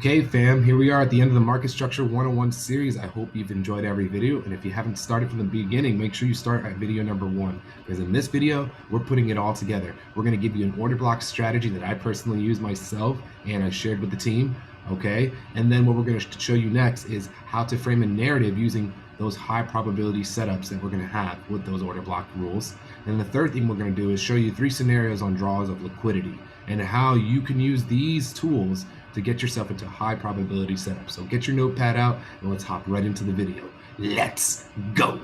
Okay, fam, here we are at the end of the Market Structure 101 series. I hope you've enjoyed every video. And if you haven't started from the beginning, make sure you start at video number 1. Because in this video, we're putting it all together. We're going to give you an order block strategy that I personally use myself and I shared with the team. Okay, and then what we're going to show you next is how to frame a narrative using those high probability setups that we're going to have with those order block rules. And the third thing we're going to do is show you 3 scenarios on draws of liquidity and how you can use these tools to get yourself into high probability setups. So get your notepad out and let's hop right into the video. Let's go.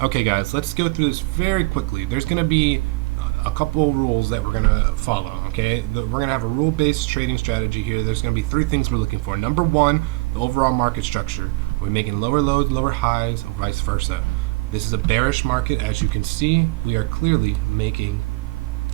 Okay guys, let's go through this very quickly. There's going to be a couple rules that we're going to follow, okay? We're going to have a rule-based trading strategy here. There's going to be 3 things we're looking for. Number 1, the overall market structure. We're making lower lows, lower highs, or vice versa. This is a bearish market. As you can see, we are clearly making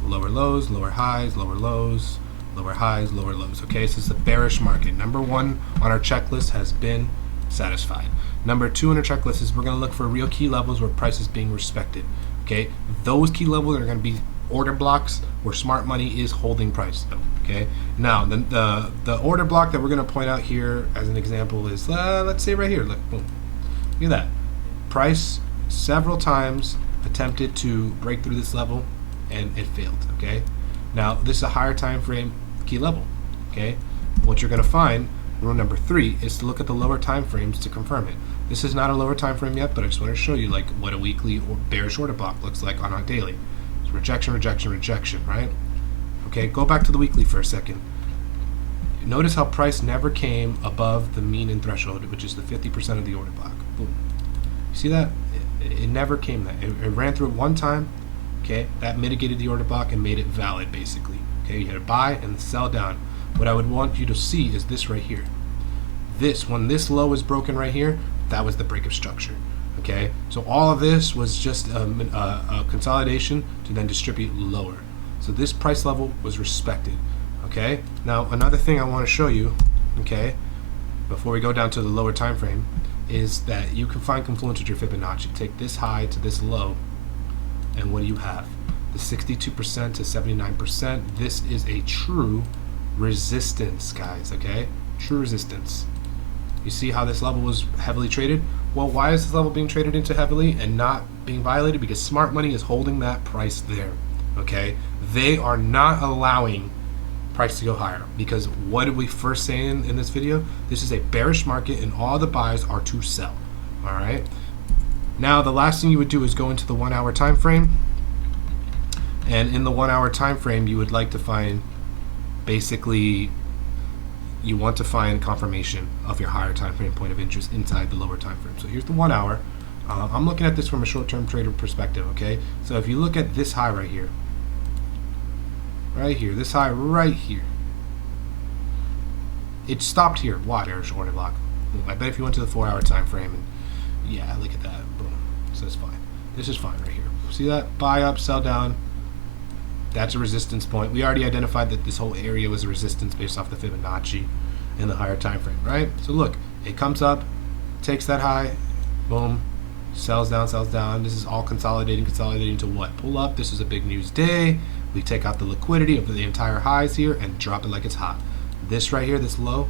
lower lows, lower highs, lower lows, lower highs, lower lows. Okay, so it's a bearish market. Number 1 on our checklist has been satisfied. Number 2 on our checklist is we're going to look for real key levels where price is being respected. Okay, those key levels are going to be order blocks where smart money is holding price. Okay, now the order block that we're going to point out here as an example is let's say right here. Look, boom, look at that. Price several times attempted to break through this level and it failed. Okay, now this is a higher time frame key level. Okay, what you're going to find, rule number 3, is to look at the lower time frames to confirm it. This is not a lower time frame yet, but I just want to show you like what a weekly or bearish order block looks like on a daily. It's rejection, rejection, rejection, right? Okay, go back to the weekly for a second. Notice how price never came above the mean and threshold, which is the 50% of the order block. Boom. You see that? It never came that. It ran through it one time. Okay, that mitigated the order block and made it valid basically. Okay, you had a buy and sell down. What I would want you to see is this right here. This, when this low is broken right here, that was the break of structure. Okay, so all of this was just a consolidation to then distribute lower. So this price level was respected. Okay, now another thing I want to show you, okay, before we go down to the lower time frame, is that you can find confluence with your Fibonacci. Take this high to this low, and what do you have? The 62% to 79%. This is a true resistance, guys. Okay, true resistance. You see how this level was heavily traded? Well, why is this level being traded into heavily and not being violated? Because smart money is holding that price there. Okay, they are not allowing price to go higher, because what did we first say in this video? This is a bearish market and all the buys are to sell. All right, now the last thing you would do is go into the 1 hour time frame, and in the 1 hour time frame you would like to find, basically you want to find confirmation of your higher time frame point of interest inside the lower time frame. So here's the 1 hour. I'm looking at this from a short-term trader perspective. Okay, so if you look at this high right here, this high right here, it stopped here. Why? Bearish order block. I bet if you went to the 4 hour time frame, and yeah, look at that, boom. So it's fine. This is fine right here. See that? Buy up, sell down. That's a resistance point. We already identified that this whole area was a resistance based off the Fibonacci in the higher time frame, right? So look, it comes up, takes that high, boom, sells down, sells down. This is all consolidating to what? Pull up. This is a big news day. We take out the liquidity of the entire highs here and drop it like it's hot. This right here, this low,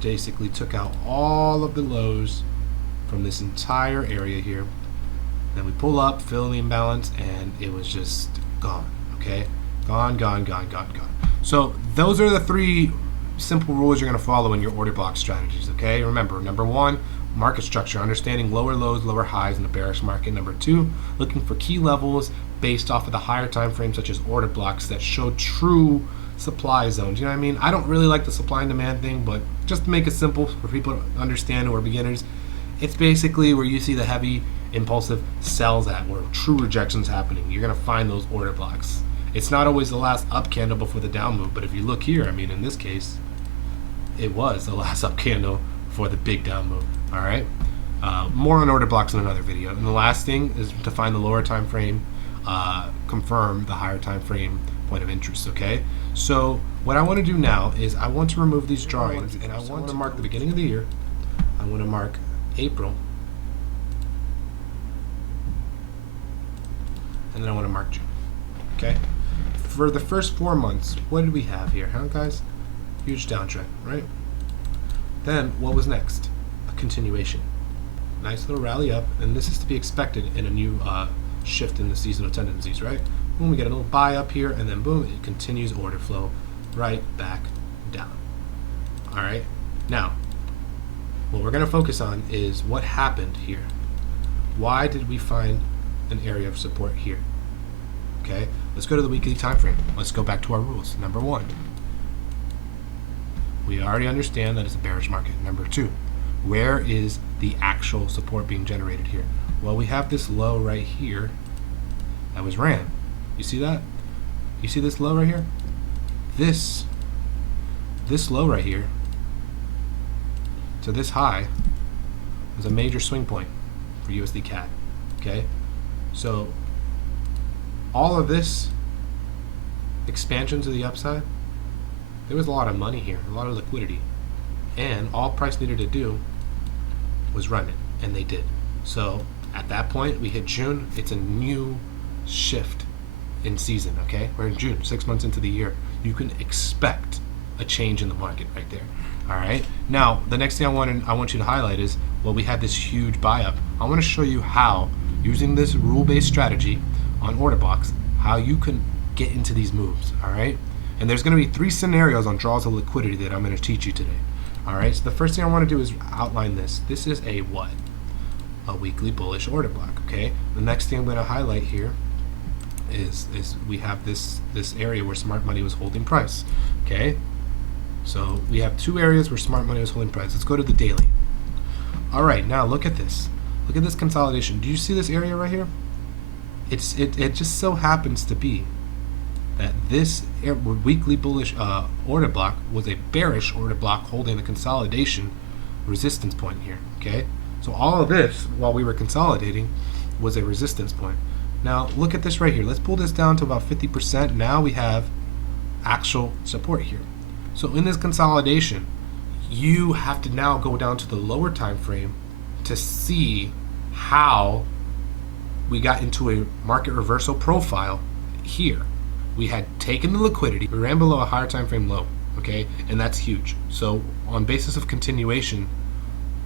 basically took out all of the lows from this entire area here. Then we pull up, fill the imbalance, and it was just gone. Okay, gone, gone, gone, gone, gone. So those are the 3 simple rules you're going to follow in your order block strategies. Okay, remember, number 1, market structure, understanding lower lows, lower highs in a bearish market. Number 2, looking for key levels based off of the higher time frame, such as order blocks that show true supply zones. You know what I mean? I don't really like the supply and demand thing, but just to make it simple for people to understand who are beginners, it's basically where you see the heavy impulsive sells at, where true rejection's happening. You're going to find those order blocks. It's not always the last up candle before the down move, but if you look here, I mean, in this case, it was the last up candle for the big down move. All right, more on order blocks in another video. And the last thing is to find the lower time frame, confirm the higher time frame point of interest. Okay, so what I want to do now is I want to remove these drawings, and I want to mark the beginning of the year. I want to mark April, and then I want to mark June. Okay, for the first 4 months, what did we have here, huh, guys? Huge downtrend, right? Then what was next? A continuation. Nice little rally up, and this is to be expected in a new shift in the seasonal tendencies, right? Boom, we get a little buy up here, and then boom, it continues order flow right back down. All right, now what we're going to focus on is what happened here. Why did we find an area of support here? Okay, let's go to the weekly time frame. Let's go back to our rules. Number one, we already understand that it's a bearish market. Number two, where is the actual support being generated here? Well, we have this low right here that was ran. You see that? You see this low right here? This low right here to this high was a major swing point for USD CAD. Okay, so all of this expansion to the upside, there was a lot of money here, a lot of liquidity, and all price needed to do was run it, and they did. So at that point, we hit June. It's a new shift in season. Okay, we're in June, 6 months into the year. You can expect a change in the market right there. All right, now the next thing I want you to highlight is, well, we had this huge buy up. I want to show you how, using this rule-based strategy on order blocks, how you can get into these moves. All right, and there's going to be 3 scenarios on draws of liquidity that I'm going to teach you today. All right, so the first thing I want to do is outline this. This is a what? A weekly bullish order block. Okay, the next thing I'm going to highlight here is we have this area where smart money was holding price. Okay, so we have 2 areas where smart money was holding price. Let's go to the daily. All right, now look at this. Look at this consolidation. Do you see this area right here? It just so happens to be that this weekly bullish order block was a bearish order block holding the consolidation resistance point here. Okay, so all of this while we were consolidating was a resistance point. Now look at this right here. Let's pull this down to about 50%. Now we have actual support here. So in this consolidation, you have to now go down to the lower time frame to see how we got into a market reversal profile here. We had taken the liquidity, we ran below a higher time frame low, okay, and that's huge. So on basis of continuation,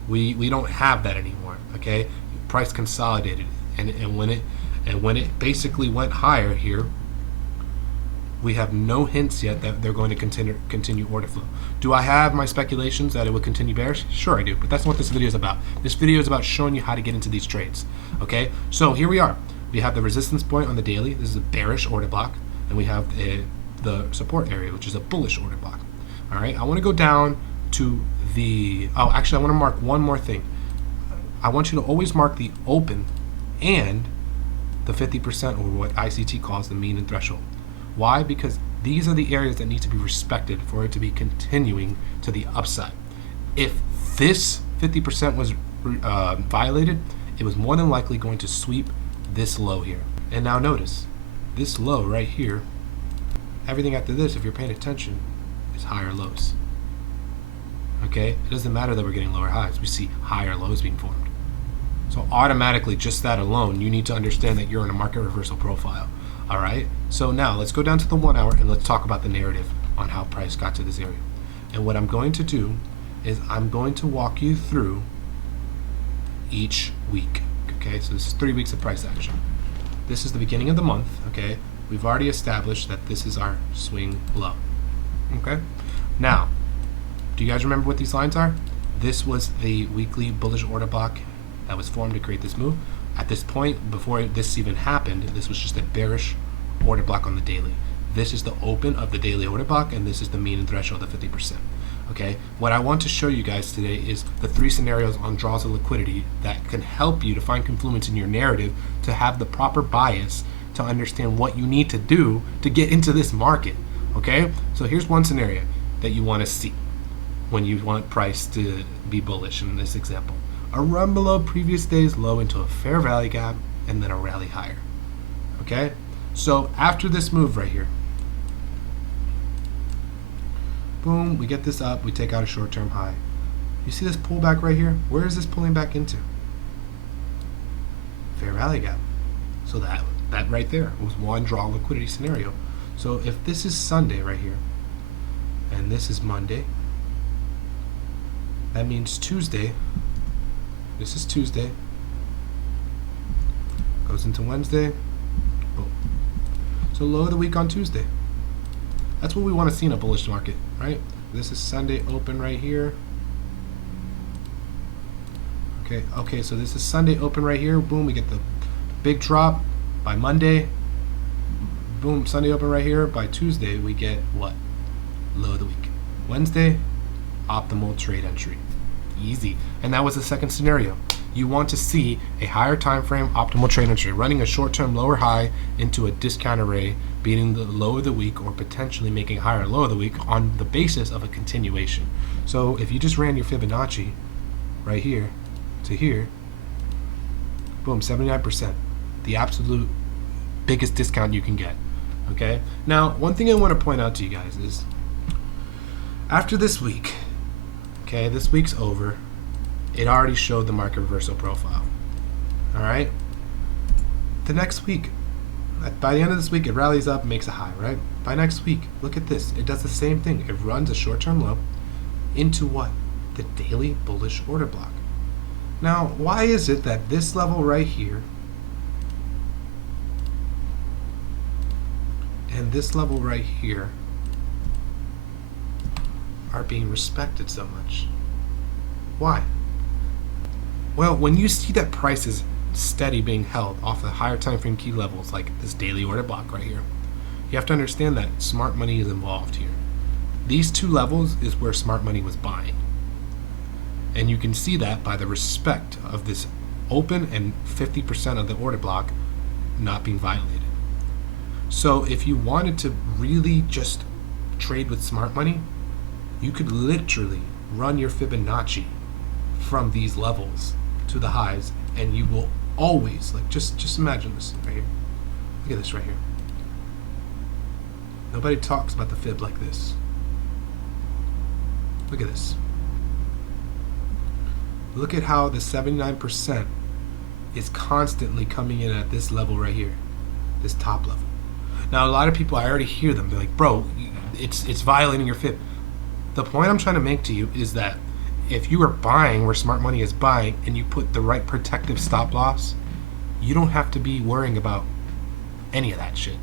we don't have that anymore, okay. Price consolidated, and when it basically went higher here, we have no hints yet that they're going to continue order flow. Do I have my speculations that it would continue bearish? Sure I do, but that's not what this video is about. This video is about showing you how to get into these trades. Okay, so here we are. We have the resistance point on the daily. This is a bearish order block, and we have the support area, which is a bullish order block. All right, I want to go down to the, oh, actually I want to mark one more thing. I want you to always mark the open and the 50%, or what ICT calls the mean and threshold. Why? Because these are the areas that need to be respected for it to be continuing to the upside. If this 50% was violated, it was more than likely going to sweep this low here. And now notice, this low right here, everything after this, if you're paying attention, is higher lows. Okay? It doesn't matter that we're getting lower highs. We see higher lows being formed. So automatically, just that alone, you need to understand that you're in a market reversal profile. All right, so now let's go down to the 1 hour and let's talk about the narrative on how price got to this area. And what I'm going to do is I'm going to walk you through each week. Okay, so this is 3 weeks of price action. This is the beginning of the month. Okay, we've already established that this is our swing low. Okay, now, do you guys remember what these lines are? This was the weekly bullish order block that was formed to create this move. At this point, before this even happened, this was just a bearish order block on the daily. This is the open of the daily order block, and this is the mean and threshold of 50%. Okay, what I want to show you guys today is the 3 scenarios on draws of liquidity that can help you to find confluence in your narrative, to have the proper bias, to understand what you need to do to get into this market. Okay, so here's one scenario that you want to see when you want price to be bullish in this example. A run below previous day's low into a fair value gap, and then a rally higher. Okay, so after this move right here, boom, we get this up, we take out a short-term high. You see this pullback right here? Where is this pulling back into? Fair value gap. So that right there was one draw liquidity scenario. So if this is Sunday right here, and this is Monday, That means Tuesday. This is Tuesday. Goes into Wednesday. Boom. So low of the week on Tuesday. That's what we want to see in a bullish market, right? This is Sunday open right here. Okay, so this is Sunday open right here. Boom, we get the big drop by Monday. Boom, Sunday open right here. By Tuesday, we get what? Low of the week. Wednesday, optimal trade entry. Easy. And that was the second scenario. You want to see a higher time frame optimal trade entry, running a short-term lower high into a discount array, beating the low of the week, or potentially making a higher low of the week on the basis of a continuation. So if you just ran your Fibonacci right here to here, boom, 79%, the absolute biggest discount you can get. Okay, now one thing I want to point out to you guys is after this week, okay, this week's over, it already showed the market reversal profile. All right, the next week, by the end of this week, it rallies up, makes a high, right? By next week, look at this, it does the same thing. It runs a short-term low into what? The daily bullish order block. Now, why is it that this level right here and this level right here are being respected so much? Why? Well, when you see that price is steady being held off the higher time frame key levels like this daily order block right here, you have to understand that smart money is involved here. These two levels is where smart money was buying. And you can see that by the respect of this open and 50% of the order block not being violated. So if you wanted to really just trade with smart money, you could literally run your Fibonacci from these levels to the highs, and you will always, like, just imagine this right here. Look at this right here. Nobody talks about the fib like this. Look at this. Look at how the 79% is constantly coming in at this level right here, this top level. Now, a lot of people, I already hear them. They're like, bro, it's violating your fib. The point I'm trying to make to you is that if you are buying where smart money is buying and you put the right protective stop loss, you don't have to be worrying about any of that shit.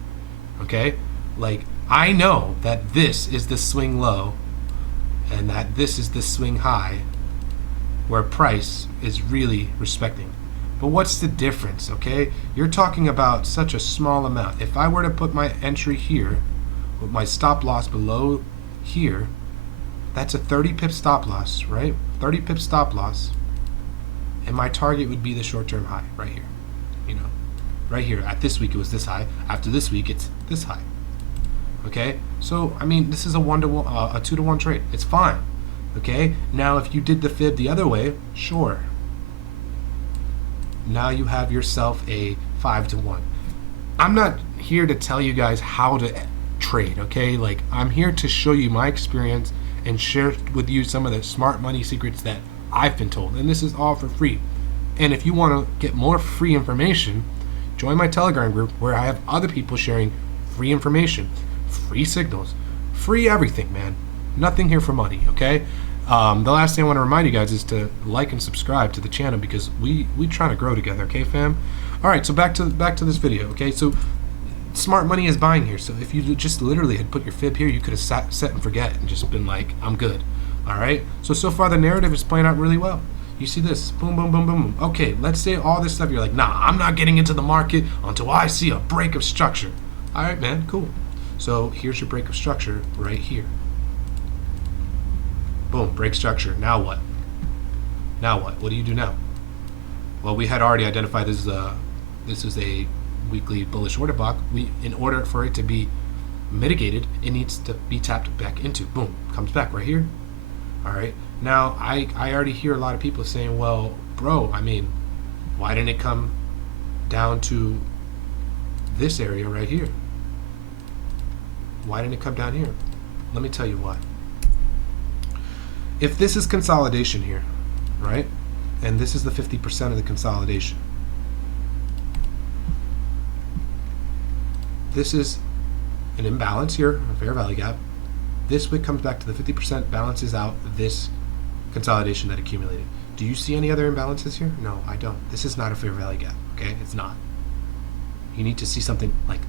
Okay? Like, I know that this is the swing low and that this is the swing high where price is really respecting. But what's the difference, okay? You're talking about such a small amount. If I were to put my entry here with my stop loss below here, that's a 30 pip stop loss, right? 30 pip stop loss. And my target would be the short-term high right here. You know, right here. At this week it was this high. After this week it's this high. Okay? So, I mean, this is a 1-to-1, a 2-to-1 trade. It's fine. Okay? Now, if you did the fib the other way, sure. Now you have yourself a 5-to-1. I'm not here to tell you guys how to trade, okay? Like, I'm here to show you my experience and share with you some of the smart money secrets that I've been told. And this is all for free. And if you want to get more free information, join my Telegram group where I have other people sharing free information, free signals, free everything, man. Nothing here for money, okay? The last thing I want to remind you guys is to like and subscribe to the channel because we trying to grow together, okay, fam? All right, so back to this video, okay? So smart money is buying here. So if you just literally had put your fib here, you could have set and forget and just been like, I'm good. All right. So far the narrative is playing out really well. You see this, boom, boom, boom, boom, boom. Okay, let's say all this stuff. You're like, nah, I'm not getting into the market until I see a break of structure. All right, man, cool. So here's your break of structure right here. Boom, break structure. Now what? Now what? What do you do now? Well, we had already identified this is a weekly bullish order block. In order for it to be mitigated, it needs to be tapped back into. Boom, comes back right here. All right. Now I already hear a lot of people saying, well, bro, I mean, why didn't it come down to this area right here? Why didn't it come down here? Let me tell you why. If this is consolidation here, right, and this is the 50% of the consolidation, this is an imbalance here, a fair value gap. This wick comes back to the 50%, balances out this consolidation that accumulated. Do you see any other imbalances here? No, I don't. This is not a fair value gap, okay? It's not. You need to see something like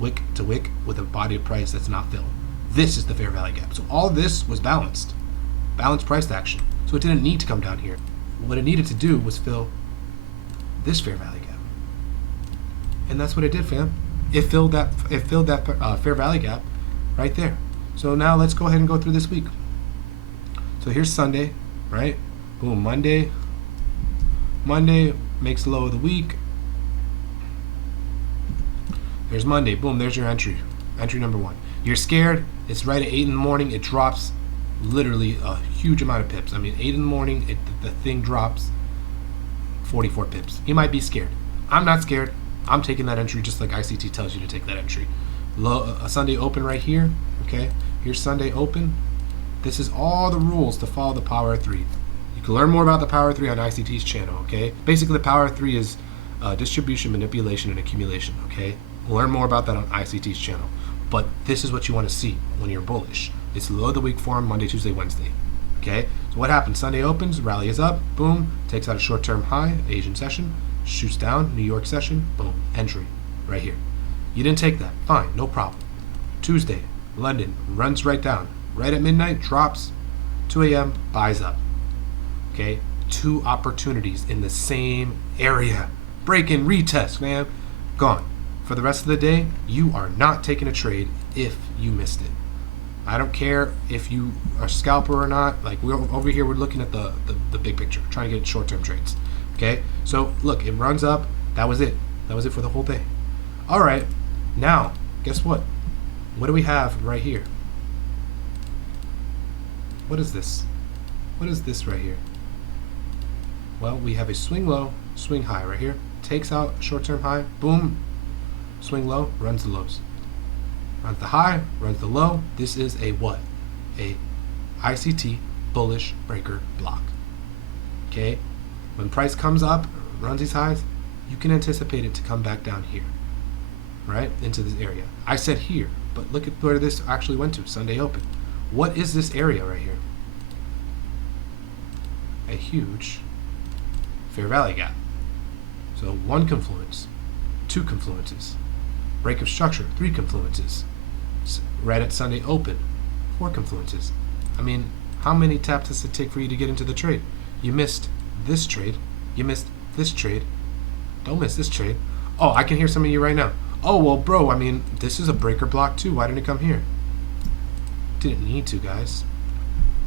wick to wick with a body of price that's not filled. This is the fair value gap. So all this was balanced priced action. So it didn't need to come down here. What it needed to do was fill this fair value gap. And that's what it did, fam. It filled that fair value gap right there. So now let's go ahead and go through this week. So here's Sunday, right? Boom, Monday makes low of the week. There's Monday, boom, there's your entry number 1. You're scared, it's right at 8 in the morning, it drops literally a huge amount of pips. I mean, 8 in the morning, the thing drops 44 pips. You might be scared. I'm not scared. I'm taking that entry just like ICT tells you to take that entry. A Sunday open right here, okay? Here's Sunday open. This is all the rules to follow the Power of 3. You can learn more about the Power of 3 on ICT's channel, okay? Basically, the Power of 3 is distribution, manipulation, and accumulation, okay? Learn more about that on ICT's channel. But this is what you want to see when you're bullish. It's low of the week form, Monday, Tuesday, Wednesday. Okay? So what happens? Sunday opens, rally is up, boom, takes out a short-term high, Asian session, shoots down, New York session, boom, entry, right here. You didn't take that, fine, no problem. Tuesday, London, runs right down. Right at midnight, drops, 2 a.m., buys up. Okay? 2 opportunities in the same area. Break in, retest, man. Gone. For the rest of the day, you are not taking a trade if you missed it. I don't care if you are a scalper or not. Like, we're over here, we're looking at the big picture, trying to get short-term trades. Okay? So, look, it runs up. That was it. That was it for the whole day. All right. Now, guess what? What do we have right here? What is this? What is this right here? Well, we have a swing low, swing high right here. Takes out short-term high. Boom. Swing low, runs the lows. Runs the high, runs the low. This is a what? A ICT bullish breaker block. Okay? When price comes up, runs these highs, you can anticipate it to come back down here. Right? Into this area. I said here, but look at where this actually went to, Sunday open. What is this area right here? A huge fair value gap. So 1 confluence, 2 confluences. Break of structure, 3 confluences. Right at Sunday open, 4 confluences. I mean, how many taps does it take for you to get into the trade? You missed this trade. You missed this trade. Don't miss this trade. Oh, I can hear some of you right now. Oh, well, bro, I mean, this is a breaker block too. Why didn't it come here? Didn't need to, guys.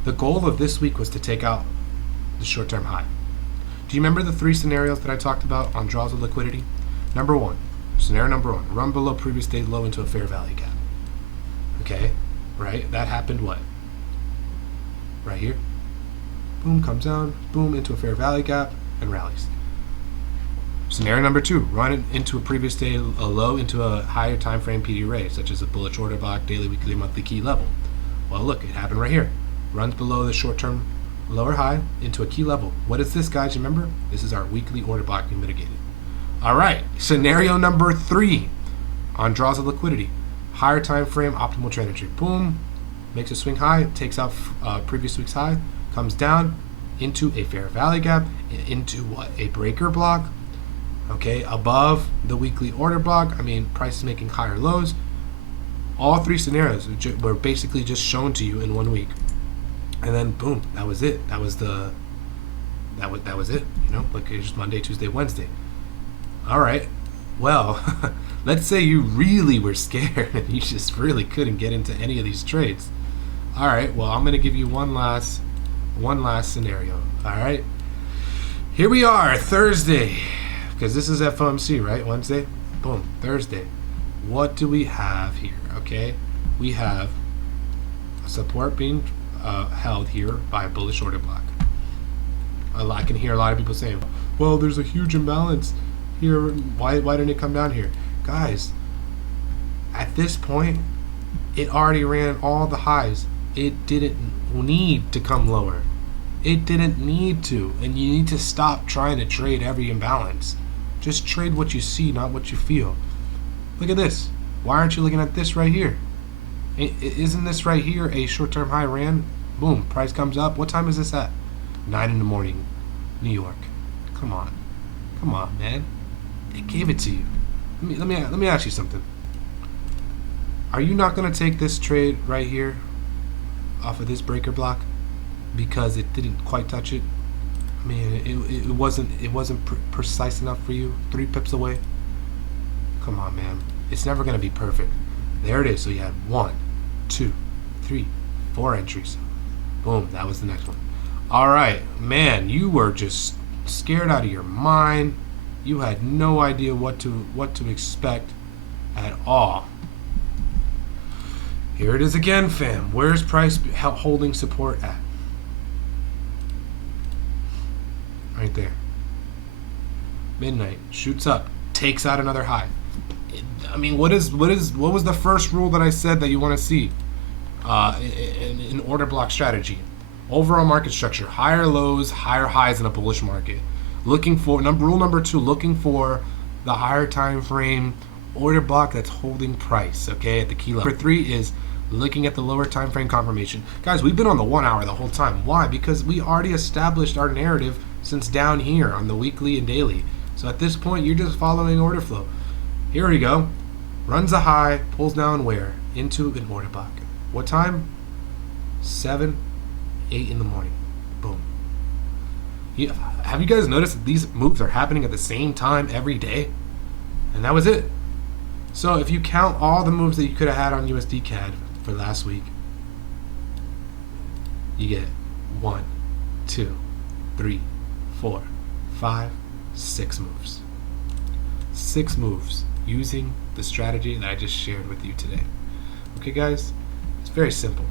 The goal of this week was to take out the short-term high. Do you remember the 3 scenarios that I talked about on draws of liquidity? Scenario number 1, run below previous day low into a fair value gap. Okay, right? That happened what? Right here. Boom, comes down, boom, into a fair value gap, and rallies. Scenario number 2, run it into a previous day low into a higher time frame PD array, such as a bullish order block, daily, weekly, monthly key level. Well, look, it happened right here. Runs below the short-term lower high into a key level. What is this, guys? Remember? This is our weekly order block we mitigated. All right, scenario number 3 on draws of liquidity. Higher time frame, optimal trend entry. Boom, makes a swing high, takes out previous week's high, comes down into a fair value gap, into what? A breaker block. Okay, above the weekly order block. I mean, price is making higher lows. All 3 scenarios were basically just shown to you in 1 week, and then boom, that was it. That was it. You know, like it's just Monday, Tuesday, Wednesday. All right. Well, let's say you really were scared and you just really couldn't get into any of these trades. All right. Well, I'm gonna give you one last scenario. All right. Here we are, Thursday, because this is FOMC, right? Wednesday. Boom. Thursday. What do we have here? Okay, we have a support being held here by a bullish order block. I can hear a lot of people saying, well, there's a huge imbalance here. Why didn't it come down here? Guys, at this point, it already ran all the highs. It didn't need to come lower. It didn't need to. And you need to stop trying to trade every imbalance. Just trade what you see, not what you feel. Look at this. Why aren't you looking at this right here? Isn't this right here a short-term high ran? Boom, price comes up. What time is this at? 9 in the morning, New York. Come on, man. It gave it to you. Let me ask you something. Are you not gonna take this trade right here off of this breaker block because it didn't quite touch it? I mean, it wasn't precise enough for you. 3 pips away. Come on, man. It's never gonna be perfect. There it is. So you had 1, 2, 3, 4 entries. Boom. That was the next one. All right, man. You were just scared out of your mind. You had no idea what to expect at all. Here it is again, fam. Where's price holding support at? Right there. Midnight shoots up, takes out another high. I mean, what was the first rule that I said that you want to see in order block strategy? Overall market structure: higher lows, higher highs in a bullish market. Looking for rule number 2, looking for the higher time frame order block that's holding price, okay, at the key level. Number 3 is looking at the lower time frame confirmation. Guys, we've been on the 1 hour the whole time. Why? Because we already established our narrative since down here on the weekly and daily. So at this point, you're just following order flow. Here we go. Runs a high, pulls down where? Into an order block. What time? 7, 8 in the morning. Boom. Yeah. Have you guys noticed that these moves are happening at the same time every day? And that was it. So if you count all the moves that you could have had on USD CAD for last week, you get 1, 2, 3, 4, 5, 6 moves. 6 moves using the strategy that I just shared with you today. Okay, guys? It's very simple.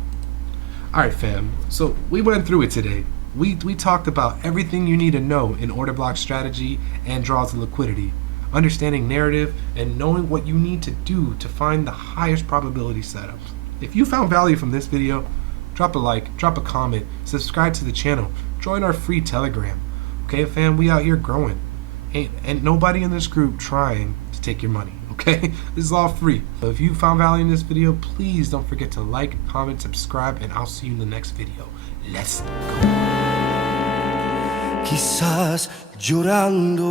All right, fam. So we went through it today. We talked about everything you need to know in order block strategy and draws and liquidity, understanding narrative, and knowing what you need to do to find the highest probability setups. If you found value from this video, drop a like, drop a comment, subscribe to the channel, join our free Telegram. Okay, fam, we out here growing. Ain't nobody in this group trying to take your money, okay? This is all free. So if you found value in this video, please don't forget to like, comment, subscribe, and I'll see you in the next video. Let's go. Quizás llorando.